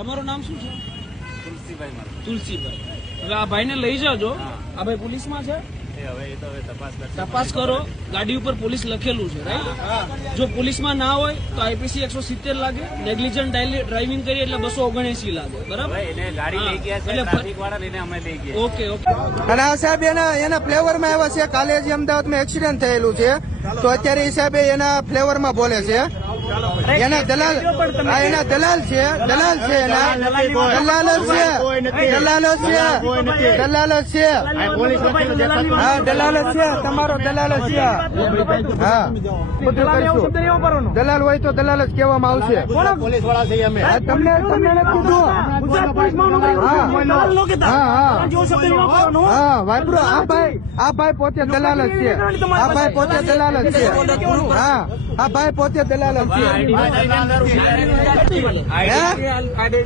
તમારું નામ શું છે? તુલસીભાઈ મારું. તુલસીભાઈ. હવે આ ભાઈને લઈ જાજો. આ ભાઈ પોલીસમાં છે, હવે એ તો હવે તપાસ કરશે. તપાસ કરો. ગાડી ઉપર પોલીસ લખેલું છે, રાઈટ? જો પોલીસમાં ના હોય તો આઈપીસી 170 લાગે, નેગ્લિજન્ટ ડ્રાઇવિંગ કરી એટલે 279 લાગે, બરાબર? હવે એને ગાડી લઈ ગયા છે, એટલે ટ્રાફિક વાળા લઈને અમે લઈ ગયા. Okay okay. અને આ સાહેબ એના ફ્લેવરમાં આવ્યા છે. કાલે જે અમદાવાદમાં એક્સિડન્ટ થયેલું છે તો અત્યારે એ સાહેબ એના ફ્લેવરમાં બોલે છે. એના દલાલ એના દલાલ છે, દલાલ છે, એના દલાલ જ છે, દલાલ જ છે, દલાલ જ છે. હા, દલાલ જ છે, તમારો દલાલ જ છે. હા, બધું કરીશું. દલાલ હોય તો દલાલ જ કહેવામાં આવશે. પોલીસ વાળા છે અમે. હા, તમને નથી કીધું. હા, વાપરો. આ ભાઈ પોતે દલાલ જ છે. આ ભાઈ પોતે દલાલ જ છે. હા, આ ભાઈ પોતે દલાલ જ છે. આઈડી